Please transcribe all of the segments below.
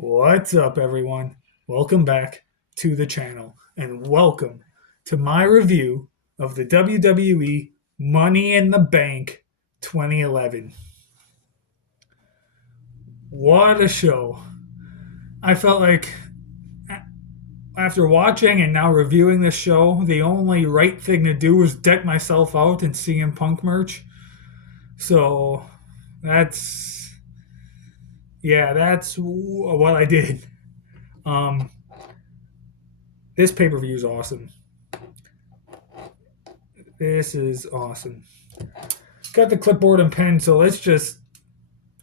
What's up, everyone? Welcome back to the channel, and welcome to my review of the WWE Money in the Bank 2011. What a show! I felt like after watching and now reviewing this show, the only right thing to do was deck myself out in CM Punk merch. So that's, that's what I did. Um, this pay per view is awesome. This is awesome. Got the clipboard and pen, so let's just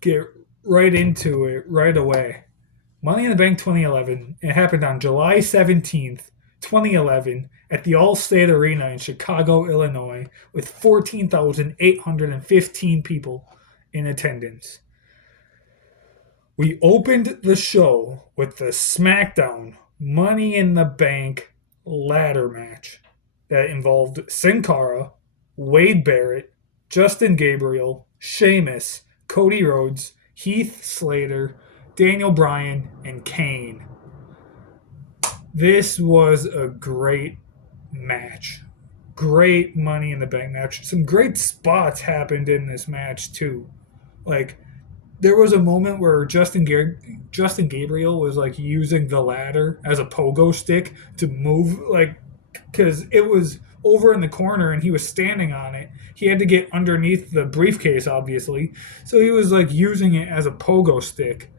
get right into it right away. Money in the Bank 2011. It happened on July 17th, 2011, at the Allstate Arena in Chicago, Illinois, with 14,815 people in attendance. We opened the show with the SmackDown Money in the Bank ladder match that involved Sin Cara, Wade Barrett, Justin Gabriel, Sheamus, Cody Rhodes, Heath Slater, Daniel Bryan, and Kane. This was a great match. Great Money in the Bank match. Some great spots happened in this match, too. Like, there was a moment where Justin Gabriel was like using the ladder as a pogo stick to move, like, because it was over in the corner and he was standing on it. He had to get underneath the briefcase, obviously, so he was like using it as a pogo stick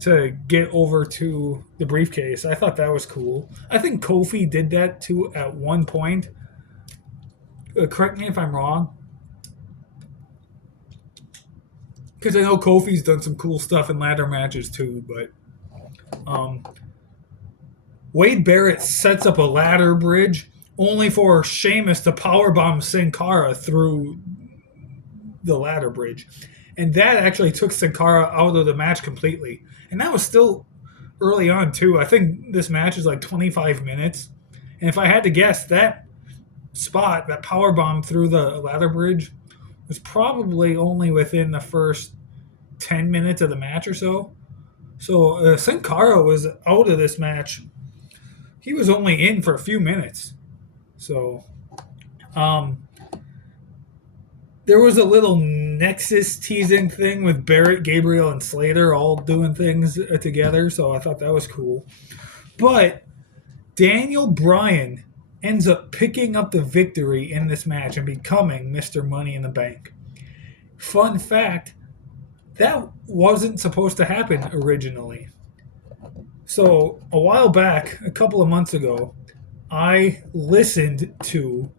to get over to the briefcase. I thought that was cool. I think Kofi did that too at one point. Correct me if I'm wrong, because I know Kofi's done some cool stuff in ladder matches too, but Wade Barrett sets up a ladder bridge only for Sheamus to powerbomb Sin Cara through the ladder bridge. And that actually took Sin Cara out of the match completely. And that was still early on, too. I think this match is like 25 minutes. And if I had to guess, that spot, that powerbomb through the ladder bridge, was probably only within the first 10 minutes of the match or so. So Sin Cara was out of this match. He was only in for a few minutes. So, there was a little Nexus teasing thing with Barrett, Gabriel, and Slater all doing things together. So I thought that was cool. But Daniel Bryan ends up picking up the victory in this match and becoming Mr. Money in the Bank. Fun fact, that wasn't supposed to happen originally. So a while back, a couple of months ago, I listened to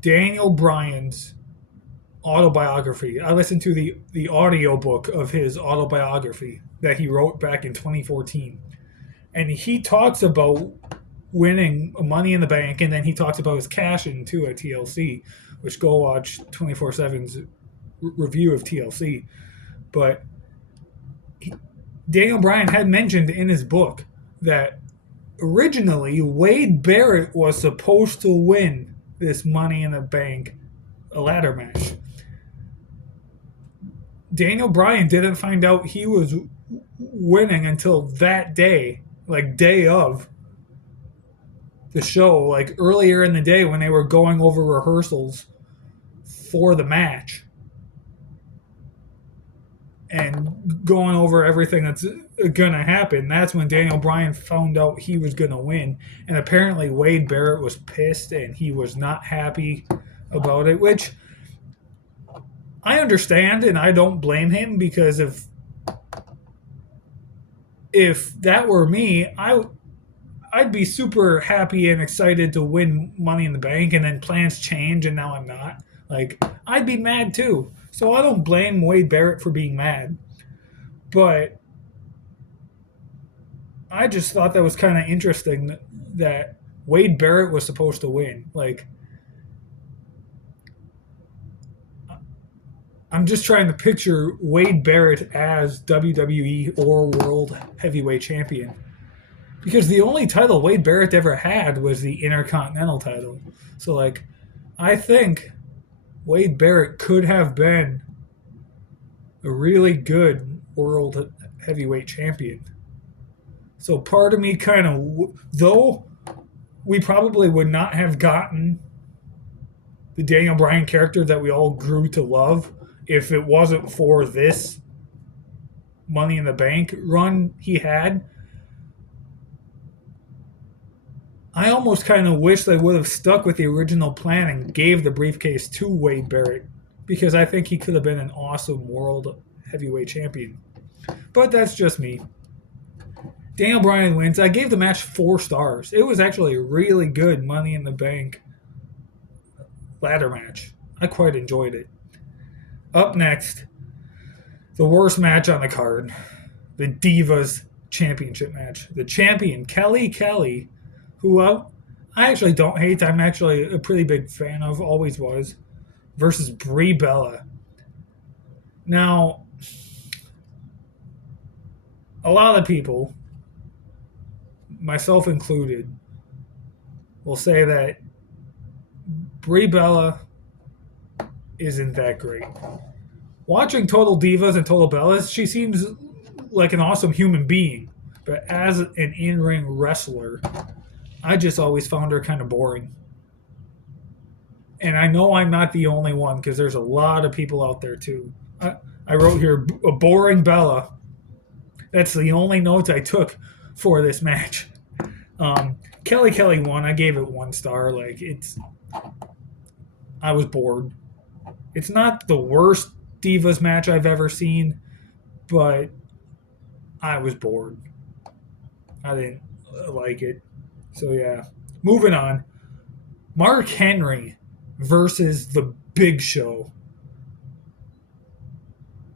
Daniel Bryan's autobiography. I listened to the audiobook of his autobiography that he wrote back in 2014. And he talks about winning Money in the Bank, and then he talks about his cash-in too at TLC, which go watch 24/7's review of TLC. But Daniel Bryan had mentioned in his book that originally Wade Barrett was supposed to win this Money in the Bank ladder match. Daniel Bryan didn't find out he was winning until that day, like day of the show, like earlier in the day when they were going over rehearsals for the match and going over everything that's gonna happen. That's when Daniel Bryan found out he was gonna win, and apparently Wade Barrett was pissed and he was not happy about it, which I understand and I don't blame him, because if that were me, I'd be super happy and excited to win Money in the Bank, and then plans change and now I'm not. Like, I'd be mad too. So I don't blame Wade Barrett for being mad. But I just thought that was kind of interesting that Wade Barrett was supposed to win. Like, I'm just trying to picture Wade Barrett as WWE or World Heavyweight Champion. Because the only title Wade Barrett ever had was the Intercontinental title. So, like, I think Wade Barrett could have been a really good World Heavyweight Champion. So part of me kind of, though we probably would not have gotten the Daniel Bryan character that we all grew to love if it wasn't for this Money in the Bank run he had. I almost kind of wish they would have stuck with the original plan and gave the briefcase to Wade Barrett because I think he could have been an awesome world heavyweight champion. But that's just me. Daniel Bryan wins. I gave the match 4 stars. It was actually a really good Money in the Bank ladder match. I quite enjoyed it. Up next, the worst match on the card, the Divas Championship match. The champion, Kelly, who I actually don't hate. I'm actually a pretty big fan of, always was, versus Brie Bella. Now, a lot of people, myself included, will say that Brie Bella isn't that great. Watching Total Divas and Total Bellas, she seems like an awesome human being. But as an in-ring wrestler, I just always found her kind of boring. And I know I'm not the only one because there's a lot of people out there too. I wrote here, a boring Bella. That's the only notes I took for this match. Kelly won. I gave it 1 star. I was bored. It's not the worst Divas match I've ever seen, but I was bored. I didn't like it. So yeah. Moving on. Mark Henry versus the Big Show.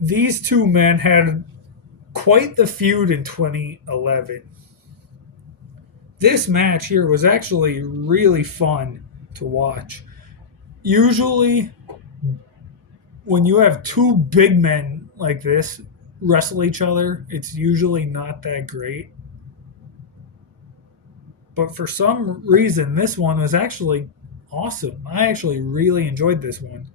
These two men had quite the feud in 2011. This match here was actually really fun to watch. Usually, when you have two big men like this wrestle each other, it's usually not that great. But for some reason, this one was actually awesome. I actually really enjoyed this one.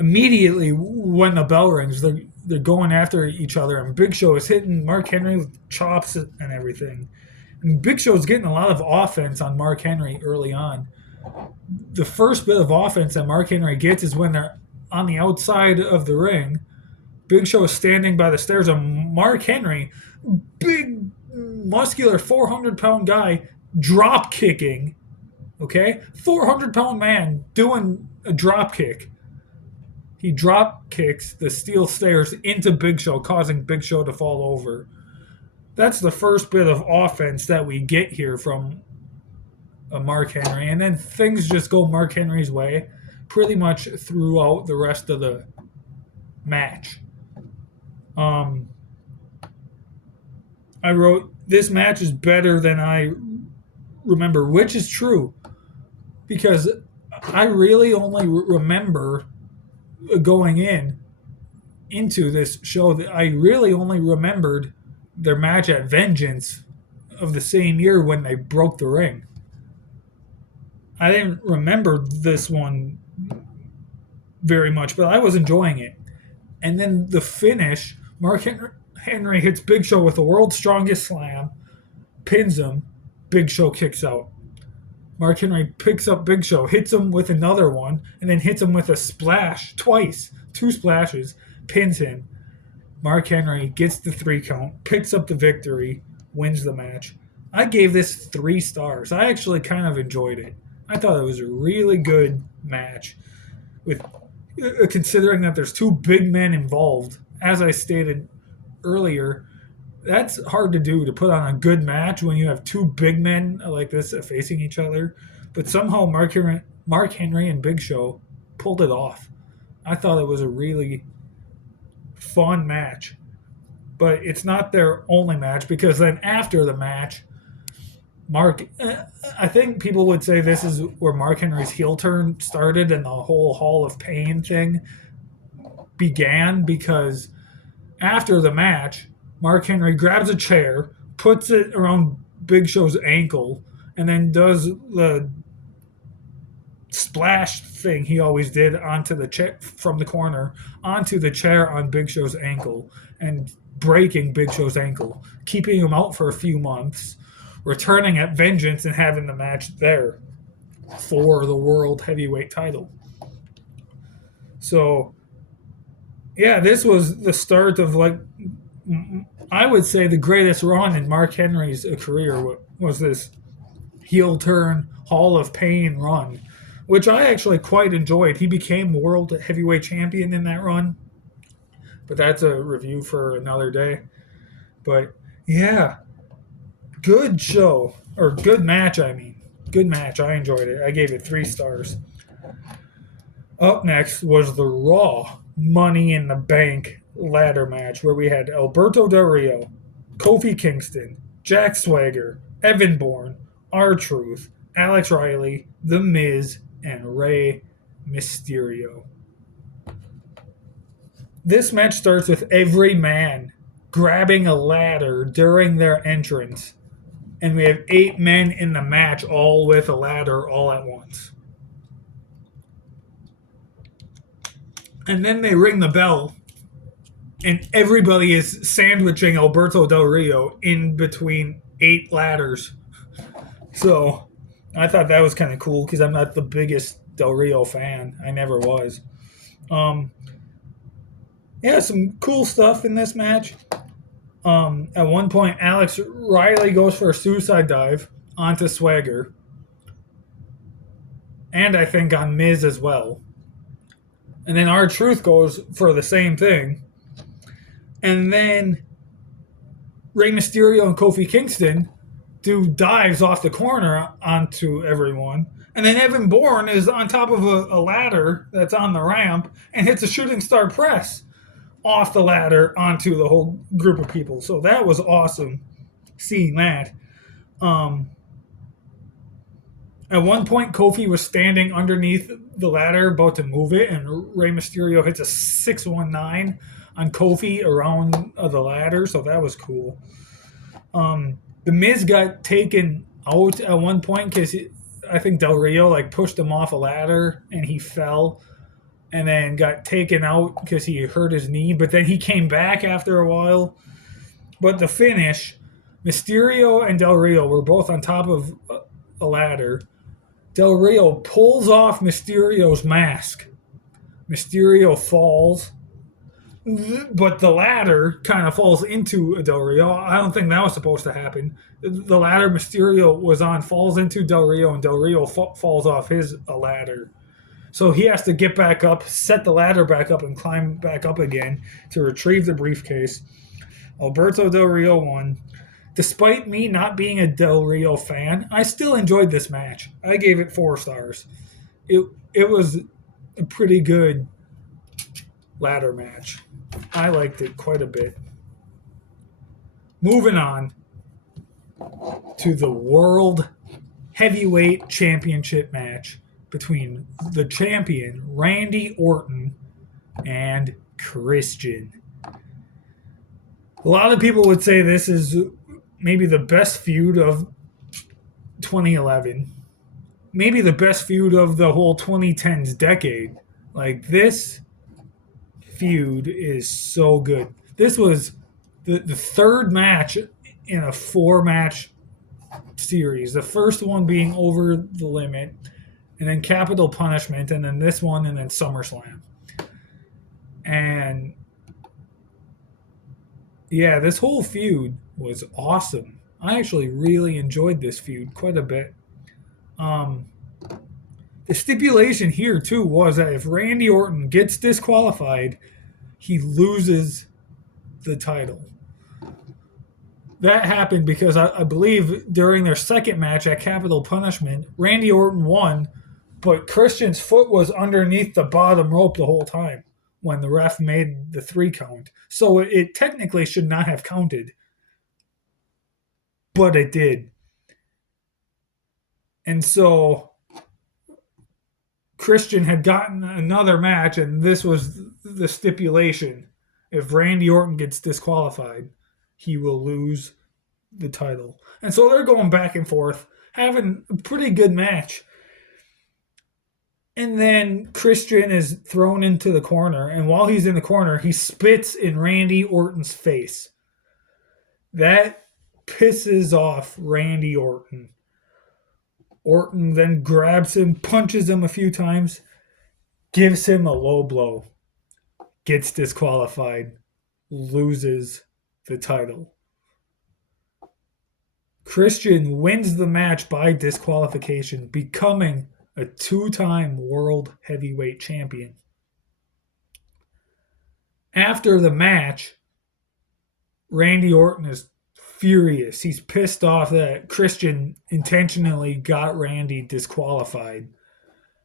Immediately when the bell rings, they're going after each other, and Big Show is hitting Mark Henry with chops and everything. And Big Show's getting a lot of offense on Mark Henry early on. The first bit of offense that Mark Henry gets is when they're on the outside of the ring. Big Show is standing by the stairs, and Mark Henry, big, muscular, 400-pound guy, drop kicking. Okay? 400-pound man doing a drop kick. He drop kicks the steel stairs into Big Show, causing Big Show to fall over. That's the first bit of offense that we get here from Mark Henry. And then things just go Mark Henry's way pretty much throughout the rest of the match. I wrote, this match is better than I remember, which is true. Because I really only remember going into this show that I really only remembered their match at Vengeance of the same year when they broke the ring. I didn't remember this one very much, but I was enjoying it. And then the finish, Mark Henry hits Big Show with the world's strongest slam, pins him, Big Show kicks out. Mark Henry picks up Big Show, hits him with another one, and then hits him with a splash twice. 2 splashes, pins him. Mark Henry gets the 3 count, picks up the victory, wins the match. I gave this 3 stars. I actually kind of enjoyed it. I thought it was a really good match. With considering that there's 2 big men involved, as I stated earlier, that's hard to do, to put on a good match when you have 2 big men like this facing each other. But somehow Mark Henry and Big Show pulled it off. I thought it was a really fun match. But it's not their only match, because then after the match, I think people would say this is where Mark Henry's heel turn started and the whole Hall of Pain thing began, because after the match, Mark Henry grabs a chair, puts it around Big Show's ankle, and then does the splash thing he always did onto the chair from the corner onto the chair on Big Show's ankle and breaking Big Show's ankle, keeping him out for a few months, returning at Vengeance and having the match there for the World Heavyweight title. So, yeah, this was the start of, like, I would say the greatest run in Mark Henry's career was this heel turn Hall of Pain run, which I actually quite enjoyed. He became World Heavyweight Champion in that run, but that's a review for another day. But yeah, good show, or good match, I mean. Good match. I enjoyed it. I gave it 3 stars. Up next was the Raw Money in the Bank ladder match where we had Alberto Del Rio, Kofi Kingston, Jack Swagger, Evan Bourne, R-Truth, Alex Riley, The Miz, and Rey Mysterio. This match starts with every man grabbing a ladder during their entrance, and we have 8 men in the match all with a ladder all at once. And then they ring the bell, and everybody is sandwiching Alberto Del Rio in between 8 ladders. So I thought that was kind of cool because I'm not the biggest Del Rio fan. I never was. Yeah, some cool stuff in this match. At one point, Alex Riley goes for a suicide dive onto Swagger. And I think on Miz as well. And then R-Truth goes for the same thing. And then Rey Mysterio and Kofi Kingston do dives off the corner onto everyone. And then Evan Bourne is on top of a ladder that's on the ramp and hits a shooting star press off the ladder onto the whole group of people. So that was awesome seeing that. At one point, Kofi was standing underneath the ladder about to move it, and Rey Mysterio hits a 619 on Kofi around the ladder, so that was cool. The Miz got taken out at one point because I think Del Rio like pushed him off a ladder and he fell and then got taken out because he hurt his knee, but then he came back after a while. But the finish, Mysterio and Del Rio were both on top of a ladder. Del Rio pulls off Mysterio's mask. Mysterio falls, but the ladder kind of falls into Del Rio. I don't think that was supposed to happen. The ladder Mysterio was on falls into Del Rio, and Del Rio falls off his ladder. So he has to get back up, set the ladder back up, and climb back up again to retrieve the briefcase. Alberto Del Rio won. Despite me not being a Del Rio fan, I still enjoyed this match. I gave it 4 stars. It was a pretty good ladder match. I liked it quite a bit. Moving on to the World Heavyweight Championship match between the champion, Randy Orton, and Christian. A lot of people would say this is maybe the best feud of 2011. Maybe the best feud of the whole 2010s decade. Like, this feud is so good. This was the third match in a 4-match series. The first one being Over the Limit, and then Capital Punishment, and then this one, and then SummerSlam. And yeah, this whole feud was awesome. I actually really enjoyed this feud quite a bit. The stipulation here, too, was that if Randy Orton gets disqualified, he loses the title. That happened because I believe during their second match at Capital Punishment, Randy Orton won, but Christian's foot was underneath the bottom rope the whole time when the ref made the 3 count. So it technically should not have counted, but it did. And so Christian had gotten another match, and this was the stipulation. If Randy Orton gets disqualified, he will lose the title. And so they're going back and forth, having a pretty good match. And then Christian is thrown into the corner, and while he's in the corner, he spits in Randy Orton's face. That pisses off Randy Orton. Orton then grabs him, punches him a few times, gives him a low blow, gets disqualified, loses the title. Christian wins the match by disqualification, becoming a two-time world heavyweight champion. After the match, Randy Orton is furious. He's pissed off that Christian intentionally got Randy disqualified.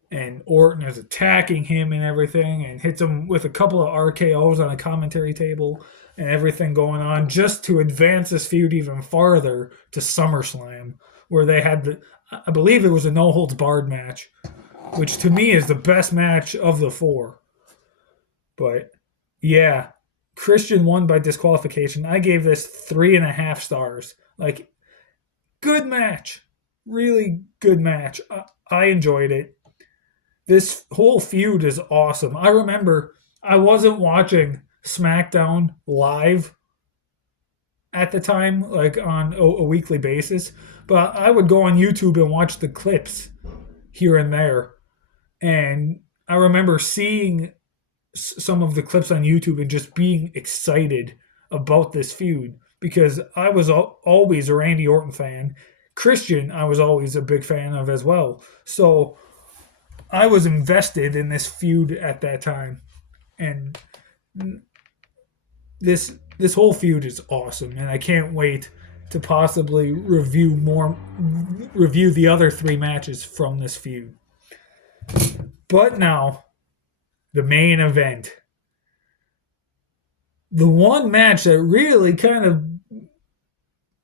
And Orton is attacking him and everything and hits him with a couple of RKOs on a commentary table and everything going on just to advance this feud even farther to SummerSlam, where they had I believe it was a no-holds-barred match, which to me is the best match of the four. But yeah, Christian won by disqualification. I gave this 3.5 stars. Like, good match. Really good match. I enjoyed it. This whole feud is awesome. I remember I wasn't watching SmackDown live at the time, like on a weekly basis, but I would go on YouTube and watch the clips here and there. And I remember seeing some of the clips on YouTube and just being excited about this feud because I was always a Randy Orton fan. Christian, I was always a big fan of as well. So I was invested in this feud at that time. And this whole feud is awesome, and I can't wait to possibly review the other 3 matches from this feud. But now, the main event. The one match that really kind of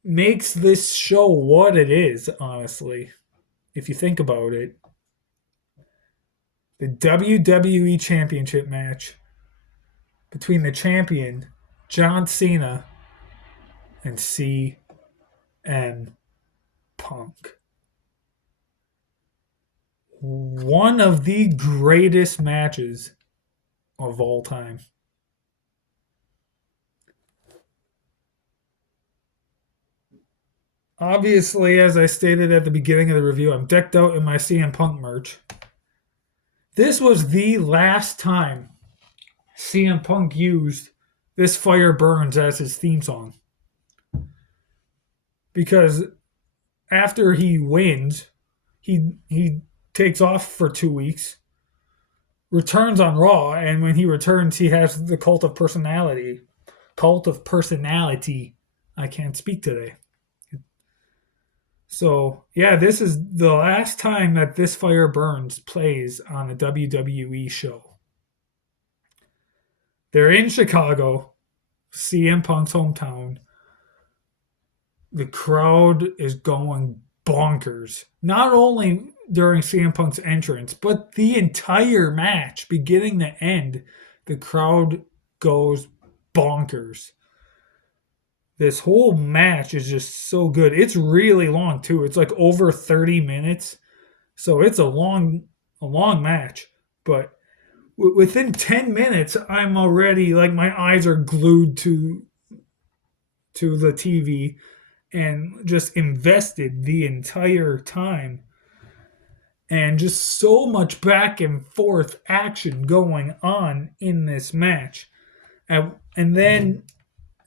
makes this show what it is, honestly, if you think about it. The WWE Championship match between the champion, John Cena, and CM Punk. One of the greatest matches of all time. Obviously, as I stated at the beginning of the review, I'm decked out in my CM Punk merch. This was the last time CM Punk used This Fire Burns as his theme song. Because after he wins, he takes off for 2 weeks, returns on Raw, and when he returns, he has the Cult of Personality. Cult of Personality. I can't speak today. So, yeah, this is the last time that This Fire Burns plays on a WWE show. They're in Chicago, CM Punk's hometown. The crowd is going bonkers. Not only during CM Punk's entrance, but the entire match, beginning to end, the crowd goes bonkers. This whole match is just so good. It's really long too. It's like over 30 minutes. So it's a long match. But within 10 minutes, I'm already like my eyes are glued to the TV and just invested the entire time. And just so much back and forth action going on in this match. And then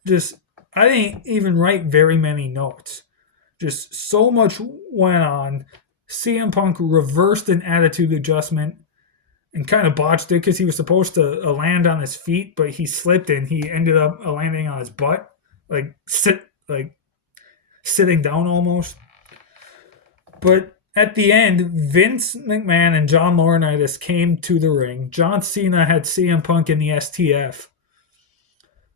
just I didn't even write very many notes. Just so much went on. CM Punk reversed an attitude adjustment and kind of botched it because he was supposed to land on his feet, but he slipped and he ended up landing on his butt, sitting down almost. But at the end, Vince McMahon and John Laurinaitis came to the ring. John Cena had CM Punk in the STF.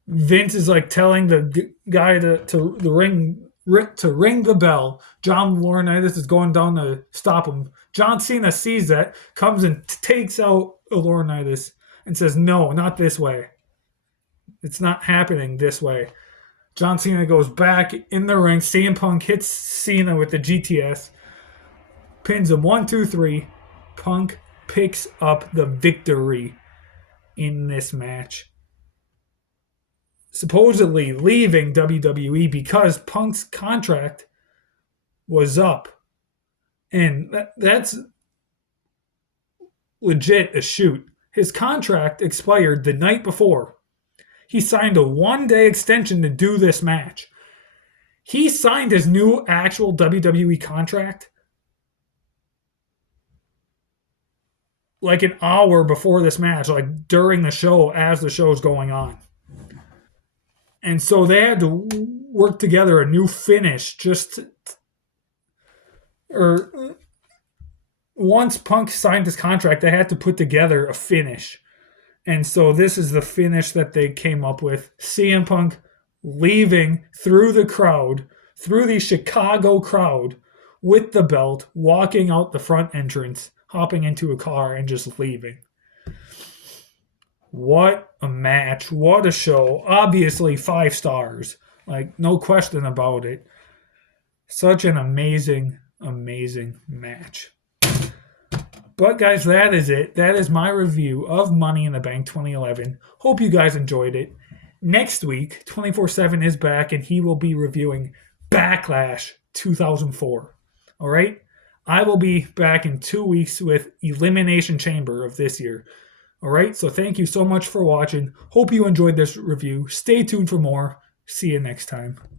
Vince is like telling the guy to ring the bell. John Laurinaitis is going down to stop him. John Cena sees that, comes and takes out Laurinaitis and says, "No, not this way. It's not happening this way." John Cena goes back in the ring. CM Punk hits Cena with the GTS, pins him 1, 2, 3. Punk picks up the victory in this match, supposedly leaving WWE because Punk's contract was up. And that's legit a shoot. His contract expired the night before. He signed a 1-day extension to do this match. He signed his new actual WWE contract like an hour before this match, like during the show, as the show's going on. And so they had to work together a new finish or once Punk signed his contract, they had to put together a finish. And so this is the finish that they came up with. CM Punk leaving through the crowd, through the Chicago crowd, with the belt, walking out the front entrance, hopping into a car, and just leaving. What a match. What a show. Obviously, 5 stars. Like, no question about it. Such an amazing, amazing match. But guys, that is it. That is my review of Money in the Bank 2011. Hope you guys enjoyed it. Next week, 24/7 is back and he will be reviewing Backlash 2004. All right? I will be back in 2 weeks with Elimination Chamber of this year. All right? So thank you so much for watching. Hope you enjoyed this review. Stay tuned for more. See you next time.